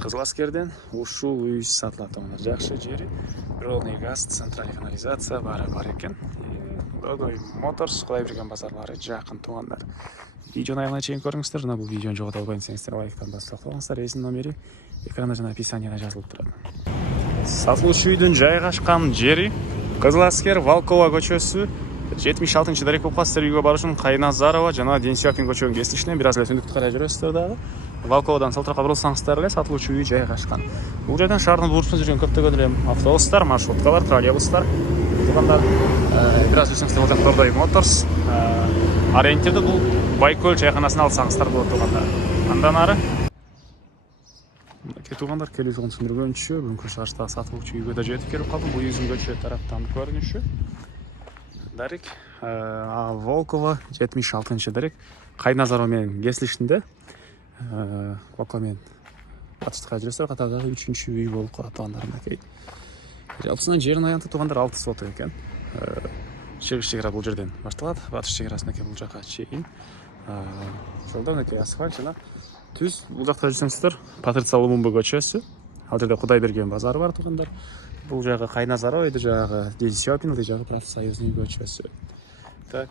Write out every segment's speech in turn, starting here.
Кызыл Аскерден ушул үй сатылат тоңдар. Жакшы жери. Природный газ, центральный канализация бар экен. Додой Моторс, Кудай берген базарлары жакын тугандар. Видеоны аягына чейин көрүңүздөр. Жана бул видеону жогото албай десеңиздер лайктан басып коюңуздар. Эсин номери экранда жана описанияда жазылып турат. Сатылуучу үйдүн жайгашкан жери Кызыл Аскер, Волкова көчөсү, 76 дарек болуп калса үйгө барыш үчүн Кайназарова жана Денисиопин көчөнүн кесилишинен бир аз эле түндүктү карай жүрөсүздөр дагы. Волковадан салтракка бурулсаңыздар эле сатылуучу үй жайгашкан. Бул жерден шаардын бурчунда жүргөн көптөгөн эле автобустар, маршруткалар, троллейбустар туугандар. Бир аз жүрсөңүздөр бул жакта Додой Моторс, ориентирди бул Байкөл чайканасын алсаңыздар болот туугандар. Андан ары туугандар келүүсүн түшүндүргөнчү бүгүнкү чыгышта сатылуучу үйгө да жетип келип калдым. Бул үйдүн көчө тараптан көрүнүшү. Дарек Волкова 76 дарек Кайназарова менен кесилишинде. Волкова менен батыштыкка жүрөсүздөр, катардагы 3-үчү үй болуп калат туугандар. Жалпысынан жердин аянты туугандар 6 сот экен. Чыгыш чегара бул жерден башталат, батыш чегарасына бул жака чейин. Жолдон асфальт жана түз. Бул жакта жүрсөңүздөр Патриция Лумумба көчөсү. Ал жерде Кудай берген базары бар туугандар. Бул жагы Кайназарова, эди жагы Денисиопин, эди жагы Профсоюзный көчөсү. Так.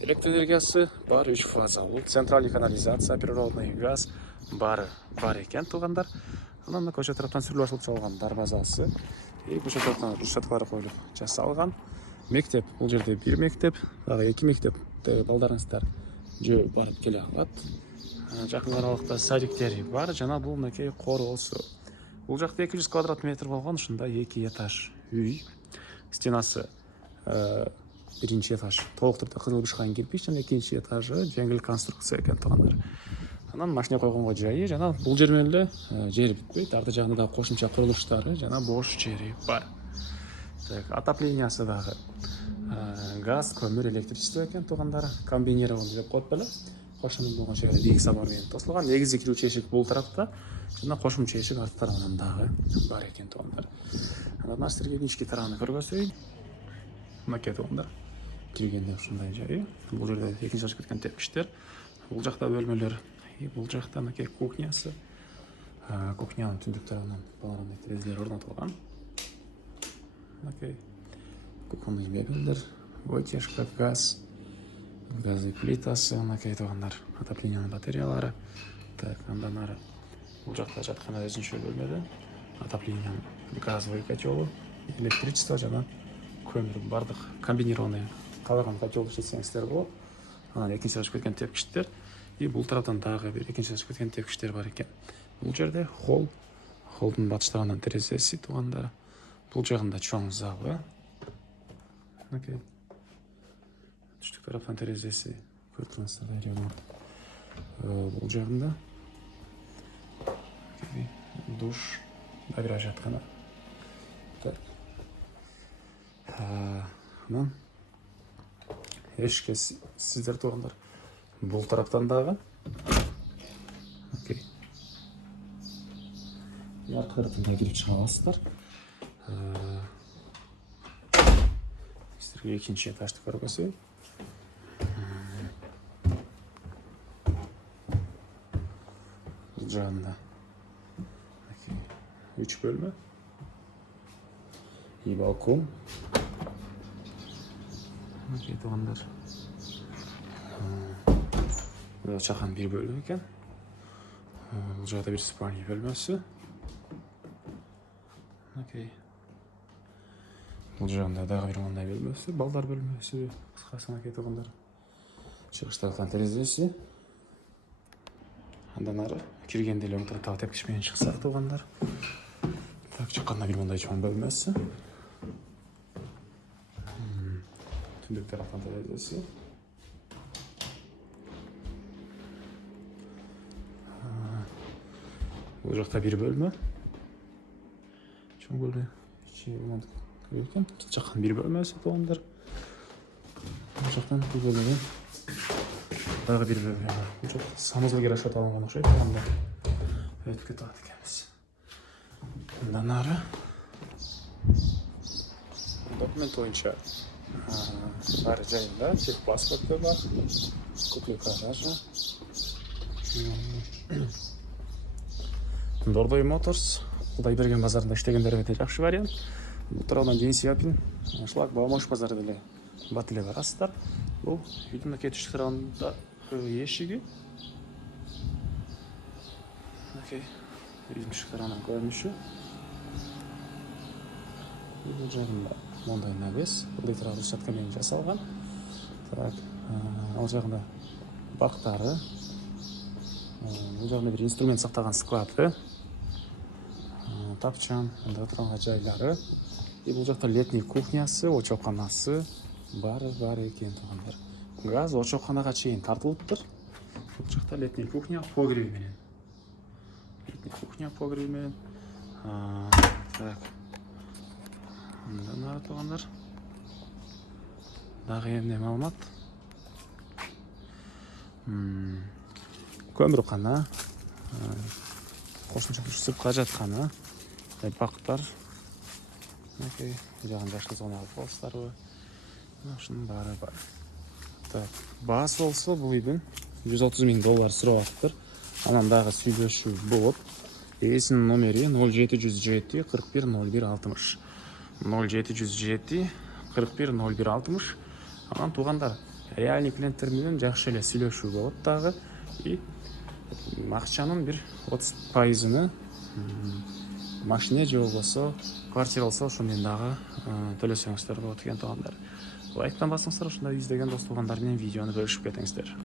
Электр энергиясы бар 3 фазалуу, центральный канализация, природный газ бар экен туугандар. Анан көчө тараптан сүрүлүп ачылып чалган дарбазасы, көчө тараптан рұқсаткалар коюлуп жасалган. Мектеп, бул жерде бир мектеп, дагы 2 мектеп балдарыңыздар жөө барып келе алат. Жакын аралыкта садиктери бар жана бул мынакей короосу. Бул жакта 200 квадрат метр болгон, ушунда 2 этаж үй. Стенасы биринчи этаж толук түрдө кызыл бышкан кирпич жана экинчи этажы жеңил конструкция экен туугандар. Анан машина койгонго жайы жана бул жер менен эле жер бүтпөйт. Арты жагында дагы кошумча курулуштары жана бош жери бар. Так, отоплениясы дагы газ, көмүр, электричество экен туугандар. Комбинирован деп коет беле. Кошумча болгон жерде бийик забор менен тосулган. Негизги кирүүчү эшик бул тарапта жана кошумча эшик арт тарабынан дагы бар экен туугандар. Андан силерге ички тарабын көргөзөйүн. Мынакей туугандар. Киргенде ушундай жайы. Бул жерде экинчи ачып кеткен тепкичтер. Бул жакта бөлмөлөр. Бул жакта мынакей кухнясы. Кухнянын түндүк тарабынан панорамный терезелер орнотулган. Мынакей кухонный мебелдер, вытяжка, газ, газовый плитасы, мынакей туугандар, отоплениянын батареялары. Так, андан ары бул жакта жаткан өзүнчө бөлмөдө отоплениянын газовый котелу, электричество жана көмүр бардык комбинированный калаган котел ишетсеңиздер болот. Анан экинчи ачып кеткен тепкичтер. И бул тараптан дагы бир экинчи ачып кеткен тепкичтер бар экен. Бул жерде холдун батыш тарабынан терезеси туугандар. Бул жагында чоң залы. Окей. Түштүк тараптан терезеси көрүп турсаңыздар ремонт. Бул жагында душ, бир жатканы. Так. Анан эшикке сиздер туугандар бул тараптан дагы. Окей. Аркы тараптан кирип чыга аласыздар. Сиздерге экинчи этажды көргөзөйүн. Бул жагында 3 бөлмө. И балкон. Мынакей туугандар. Бул чакан бир бөлмө экен. Бул жакта бир спальня бөлмөсү. Окей. Бул жагында дагы бир мындай бөлмөсү, балдар бөлмөсү, кыскасы мынакей туугандар. Чыгыш тараптан терезеси. Андан ары киргенде эле оң тарапта тепкич менен чыксак туугандар. Так, чыкканда бир мындай чоң бөлмөсү. Түндүк тараптан терезеси. Бул жакта бир бөлмө. Чоң бөлмө. Ремонт экен. Чакан бир бөлмөсү туугандар. Бул жактан бул бөлмө. Дагы бир бөлмө. Бул жак санузелге расчет алынган окшойт туугандар. Өтүп кетип атат экенбиз. Андан ары документ боюнча баары жайында, техпаспорты бар, купли гаражы. Дордой Моторс, Құдайберген базарында иштегендерге өте жакшы вариант. Бул тарабынан Денис Япин, шлагбаум Ош базары деле бат эле барасыздар. Бул үйдүн кетиш тарабында эшиги. Окей. Үйдүн ишик тарабынан көрүнүшү. Бул жагында мондай навес, бул тарабы русчатка менен жасалган. Так, ал жагында бактары. Бул жагында бир инструмент сактаган склады. Тапчан, анда турган жайлары. И бул жакта летний кухнясы, очокканасы бар экен туугандар. Газ очокканага чейин тартылыптыр. Бул жакта летний кухня погреби менен. Летний кухня погреби менен. Так. Мындан ары туугандар. Дагы эмне маалымат? Көмүркана, кошумча сыртка жатканы, бактар. Окей, жагын жашыл зонага полстарбы. Ушунун баары бар. Так, баасы болсо бул үйдүн $130,000 сурап атыптыр. Анан дагы сүйлөшүү болот. Эгесинин номери 0707 41 01 60. 0707 41 01 60. Анан туугандар, реальный клиенттер менен жакшы эле сүйлөшүү болот дагы. И акчанын бир 30%-ны машина же болбосо квартира болсо ошону менен дагы төлөсөңүздөр болот экен туугандар. Лайктан басыңыздар, ушундай издеген дос туугандар менен видеону бөлүшүп кетиңиздер.